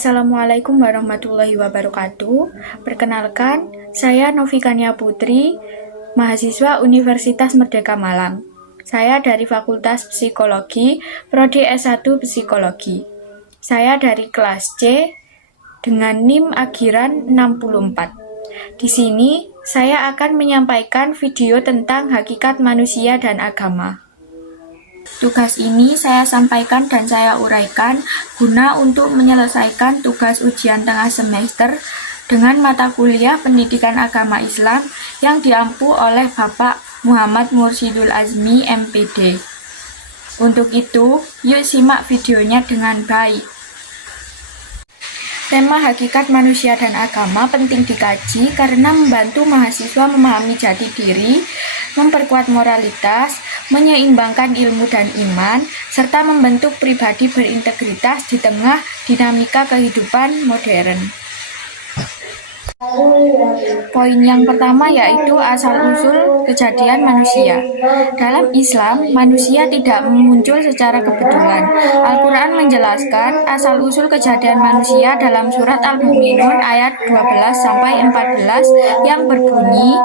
Assalamualaikum warahmatullahi wabarakatuh. Perkenalkan, saya Novikania Putri, mahasiswa Universitas Merdeka Malang. Saya dari Fakultas Psikologi, Prodi S1 Psikologi. Saya dari kelas C dengan NIM akhiran 64. Di sini, saya akan menyampaikan video tentang hakikat manusia dan agama. Tugas ini saya sampaikan dan saya uraikan guna untuk menyelesaikan tugas ujian tengah semester dengan mata kuliah Pendidikan Agama Islam yang diampu oleh Bapak Muhammad Mursyidul Azmi, MPD. Untuk itu, yuk simak videonya dengan baik. Tema hakikat manusia dan agama penting dikaji karena membantu mahasiswa memahami jati diri, memperkuat moralitas, menyeimbangkan ilmu dan iman, serta membentuk pribadi berintegritas di tengah dinamika kehidupan modern. Poin yang pertama yaitu asal-usul kejadian manusia. Dalam Islam, manusia tidak muncul secara kebetulan. Al-Quran menjelaskan asal-usul kejadian manusia dalam surat Al-Mu'minun ayat 12-14 yang berbunyi,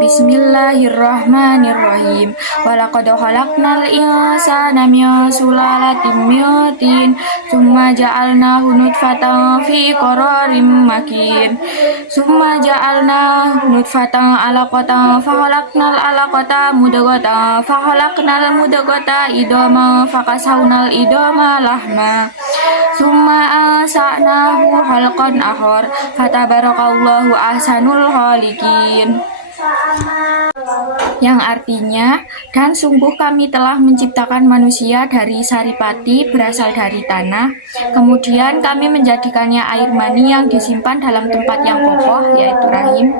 Bismillahirrahmanirrahim. Walaqad khalaqnal insana min sulalatin min tin, tsumma ja'alnahu nutfatan fi qararim makin. Tsumma ja'alnahu nutfatan 'alaqatan fa khalaqnal 'alaqata mudghatan fa khalaqnal mudghata idhaman fa kasawnal idhama lahma. Tsumma ansa'nahu khalqan akhar. Fatabarakallahu ahsanul khaliqin. Yang artinya, dan sungguh kami telah menciptakan manusia dari saripati berasal dari tanah, kemudian kami menjadikannya air mani yang disimpan dalam tempat yang kokoh, yaitu rahim.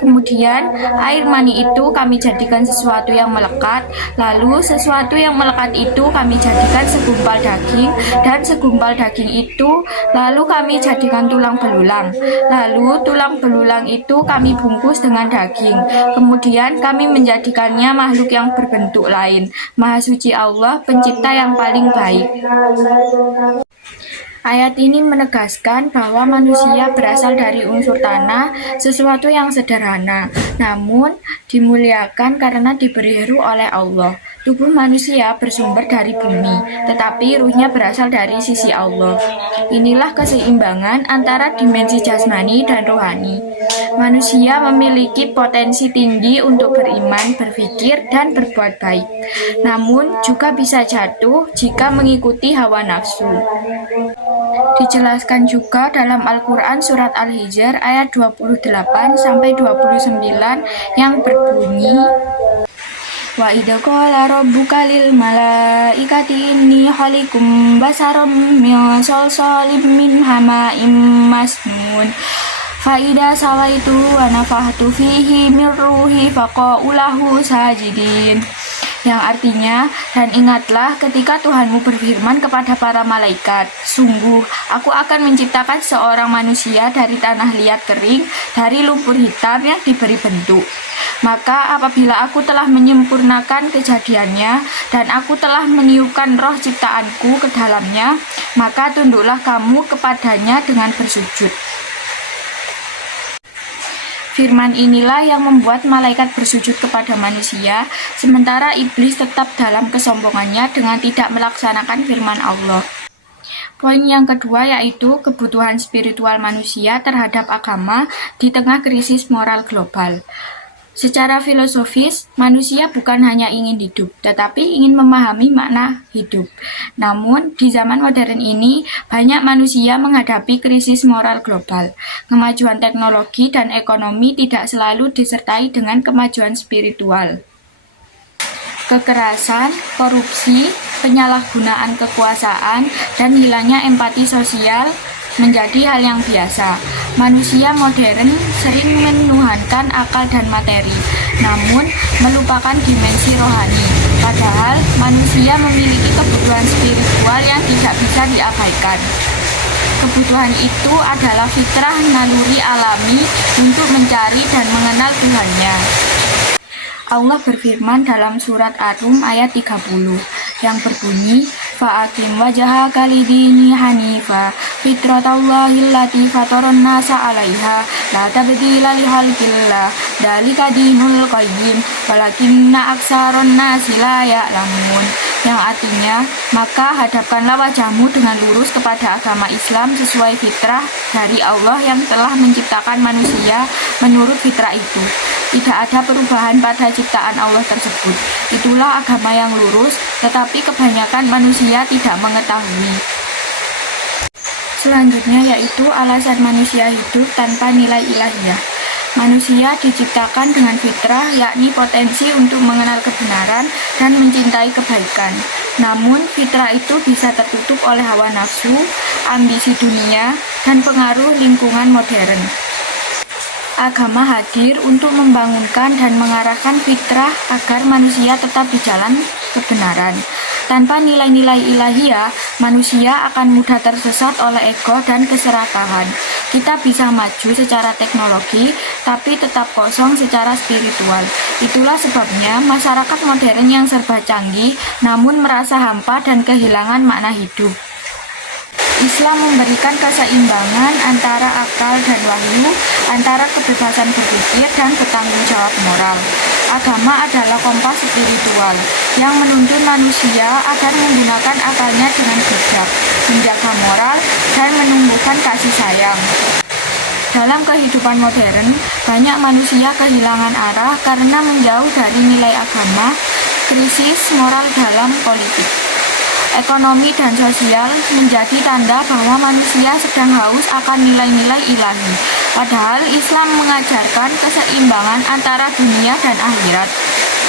Kemudian, air mani itu kami jadikan sesuatu yang melekat, lalu sesuatu yang melekat itu kami jadikan segumpal daging, dan segumpal daging itu lalu kami jadikan tulang belulang. Lalu tulang belulang itu kami bungkus dengan daging. Kemudian kami menjadikannya makhluk yang berbentuk lain. Maha suci Allah, pencipta yang paling baik. Ayat ini menegaskan bahwa manusia berasal dari unsur tanah, sesuatu yang sederhana, namun dimuliakan karena diberi ruh oleh Allah. Tubuh manusia bersumber dari bumi, tetapi ruhnya berasal dari sisi Allah. Inilah keseimbangan antara dimensi jasmani dan rohani. Manusia memiliki potensi tinggi untuk beriman, berpikir, dan berbuat baik. Namun juga bisa jatuh jika mengikuti hawa nafsu. Dijelaskan juga dalam Al-Quran surat Al-Hijr ayat 28-29 yang berbunyi, Wa idza qala rabbuka lil malaikati inni khaliqum basaram min salsalim min hama'im masnun fa idza sawaitu wa nafakhtu fihi min ruhi faqa'u lahu sajidin. Yang artinya, dan ingatlah ketika Tuhanmu berfirman kepada para malaikat, sungguh aku akan menciptakan seorang manusia dari tanah liat kering, dari lumpur hitam yang diberi bentuk. Maka apabila aku telah menyempurnakan kejadiannya, dan aku telah meniupkan roh ciptaanku ke dalamnya, maka tunduklah kamu kepadanya dengan bersujud. Firman inilah yang membuat malaikat bersujud kepada manusia, sementara iblis tetap dalam kesombongannya dengan tidak melaksanakan firman Allah. Poin yang kedua yaitu kebutuhan spiritual manusia terhadap agama di tengah krisis moral global. Secara filosofis, manusia bukan hanya ingin hidup, tetapi ingin memahami makna hidup. Namun, di zaman modern ini, banyak manusia menghadapi krisis moral global. Kemajuan teknologi dan ekonomi tidak selalu disertai dengan kemajuan spiritual. Kekerasan, korupsi, penyalahgunaan kekuasaan, dan hilangnya empati sosial menjadi hal yang biasa. Manusia modern sering menuhankan akal dan materi, namun melupakan dimensi rohani. Padahal manusia memiliki kebutuhan spiritual yang tidak bisa diabaikan. Kebutuhan itu adalah fitrah naluri alami untuk mencari dan mengenal Tuhannya. Allah berfirman dalam surat Ar-Rum ayat 30 yang berbunyi, Fa'akim wajhaka lidini hanifa fitratallahi allati fataran nasa 'alaiha la tabdila li khalqillah dzalika dinul qayyim walakinna aksaron nasi la ya'lamun, yang artinya, maka hadapkanlah wajahmu dengan lurus kepada agama Islam sesuai fitrah dari Allah yang telah menciptakan manusia menurut fitrah itu. Tidak ada perubahan pada ciptaan Allah tersebut. Itulah agama yang lurus, tetapi kebanyakan manusia tidak mengetahui. Selanjutnya yaitu alasan manusia hidup tanpa nilai ilahiyah. Manusia diciptakan dengan fitrah, yakni potensi untuk mengenal kebenaran dan mencintai kebaikan. Namun, fitrah itu bisa tertutup oleh hawa nafsu, ambisi dunia, dan pengaruh lingkungan modern. Agama hadir untuk membangunkan dan mengarahkan fitrah agar manusia tetap di jalan kebenaran. Tanpa nilai-nilai ilahiyah, manusia akan mudah tersesat oleh ego dan keserakahan. Kita bisa maju secara teknologi, tapi tetap kosong secara spiritual. Itulah sebabnya masyarakat modern yang serba canggih, namun merasa hampa dan kehilangan makna hidup. Islam memberikan keseimbangan antara akal dan wahyu, antara kebebasan berpikir dan bertanggung jawab moral. Agama adalah kompas spiritual yang menuntun manusia agar menggunakan akalnya dengan bijak, menjaga moral, dan menumbuhkan kasih sayang. Dalam kehidupan modern, banyak manusia kehilangan arah karena menjauh dari nilai agama, krisis moral dalam politik, ekonomi, dan sosial menjadi tanda bahwa manusia sedang haus akan nilai-nilai ilahi. Padahal Islam mengajarkan keseimbangan antara dunia dan akhirat.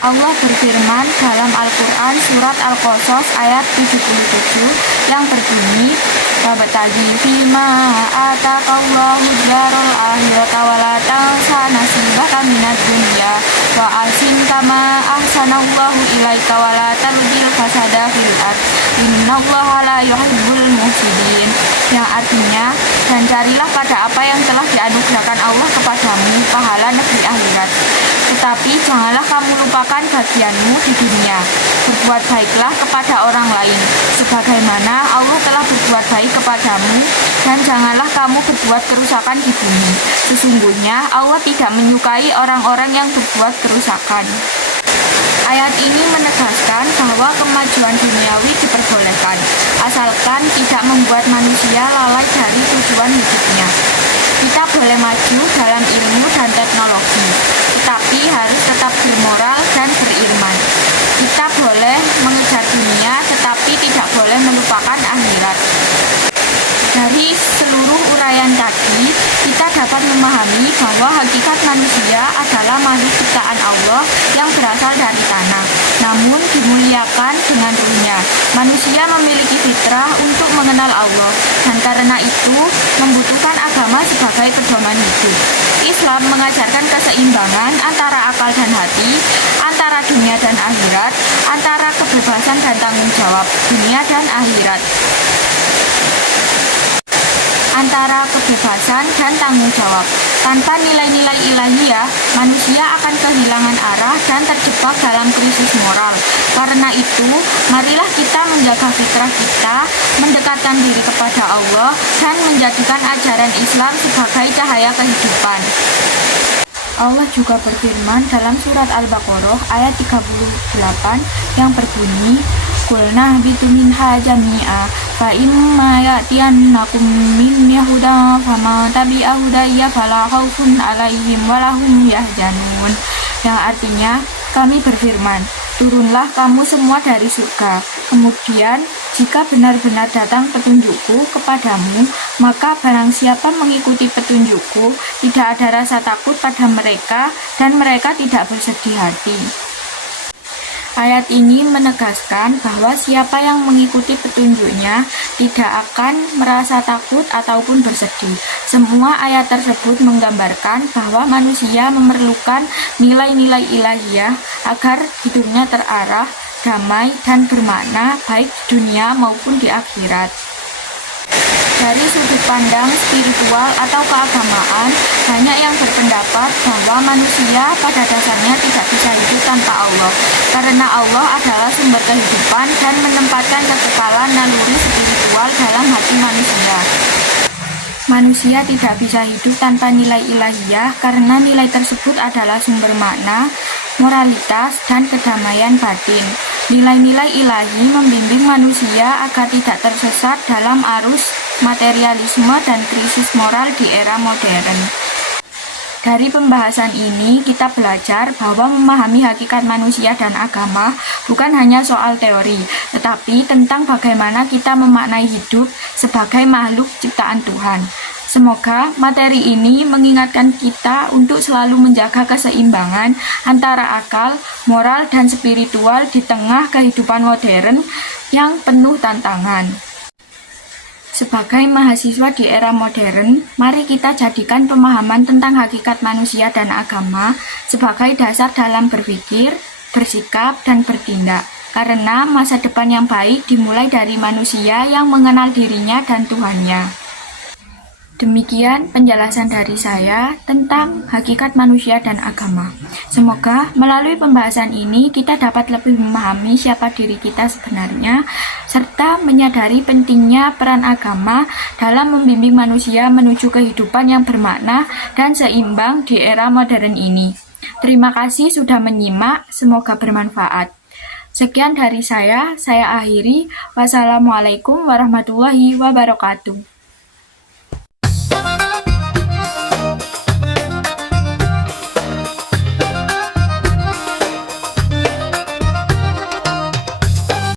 Allah berfirman dalam Al-Quran surat Al-Qasas ayat 77 yang berbunyi, "Wabtaghi fima ataqallahu darul akhirata wa la tansa nasibaka minad dunya wa ahsin kama ahsanallahu ilaika wa la tabghil fasada fil ard innallaha la yuhibbul mufsidin," yang artinya, dan carilah pada apa yang telah dianugerahkan Allah kepadamu pahala negeri akhirat. Tetapi janganlah kamu lupakan bagianmu di dunia. Berbuat baiklah kepada orang lain, sebagaimana Allah telah berbuat baik kepadamu, dan janganlah kamu berbuat kerusakan di bumi. Sesungguhnya Allah tidak menyukai orang-orang yang berbuat kerusakan. Ayat ini menegaskan bahwa kemajuan duniawi diperbolehkan, asalkan tidak membuat manusia lalai dari tujuan hidupnya. Kita boleh maju dalam ilmu dan teknologi, tetapi harus tetap bermoral dan beriman. Kita boleh mengejar dunia, tetapi tidak boleh melupakan akhirat. Dari seluruh uraian tadi, kita dapat memahami bahwa hakikat manusia adalah makhluk ciptaan Allah yang berasal dari tanah, namun dimuliakan dengan ruhnya. Manusia memiliki fitrah untuk mengenal Allah, dan karena itu membutuhkan agama sebagai pedoman hidup. Islam mengajarkan keseimbangan antara akal dan hati, antara dunia dan akhirat, antara kebebasan dan tanggung jawab, dunia dan akhirat. Antara kebebasan dan tanggung jawab. Tanpa nilai-nilai ilahiyah, manusia akan kehilangan arah dan terjebak dalam krisis moral. Karena itu, marilah kita menjaga fitrah kita, mendekatkan diri kepada Allah, dan menjadikan ajaran Islam sebagai cahaya kehidupan. Allah juga berfirman dalam surat Al-Baqarah ayat 38 yang berbunyi, "Qulna bitu minha jami'a fa imma ya'tiyannakum minni hudan faman tabi'a hudaya fala khaufun 'alaihim wa lahum yahzanun," yang artinya, kami berfirman, turunlah kamu semua dari surga. Kemudian, jika benar-benar datang petunjukku kepadamu, maka barang siapa mengikuti petunjukku, tidak ada rasa takut pada mereka, dan mereka tidak bersedih hati. Ayat ini menegaskan bahwa siapa yang mengikuti petunjuknya tidak akan merasa takut ataupun bersedih. Semua ayat tersebut menggambarkan bahwa manusia memerlukan nilai-nilai ilahiyah agar hidupnya terarah, damai, dan bermakna baik di dunia maupun di akhirat. Dari sudut pandang spiritual atau keagamaan, banyak yang berpendapat bahwa manusia pada dasarnya tidak bisa hidup tanpa Allah, karena Allah adalah sumber kehidupan dan menempatkan kekekalan naluri spiritual dalam hati manusia. Manusia tidak bisa hidup tanpa nilai ilahiyah karena nilai tersebut adalah sumber makna, moralitas, dan kedamaian batin. Nilai-nilai ilahi membimbing manusia agar tidak tersesat dalam arus materialisme dan krisis moral di era modern. Dari pembahasan ini, kita belajar bahwa memahami hakikat manusia dan agama bukan hanya soal teori, tetapi tentang bagaimana kita memaknai hidup sebagai makhluk ciptaan Tuhan. Semoga materi ini mengingatkan kita untuk selalu menjaga keseimbangan antara akal, moral, dan spiritual di tengah kehidupan modern yang penuh tantangan. Sebagai mahasiswa di era modern, mari kita jadikan pemahaman tentang hakikat manusia dan agama sebagai dasar dalam berpikir, bersikap, dan bertindak. Karena masa depan yang baik dimulai dari manusia yang mengenal dirinya dan Tuhannya. Demikian penjelasan dari saya tentang hakikat manusia dan agama. Semoga melalui pembahasan ini kita dapat lebih memahami siapa diri kita sebenarnya, serta menyadari pentingnya peran agama dalam membimbing manusia menuju kehidupan yang bermakna dan seimbang di era modern ini. Terima kasih sudah menyimak, semoga bermanfaat. Sekian dari saya akhiri. Wassalamualaikum warahmatullahi wabarakatuh.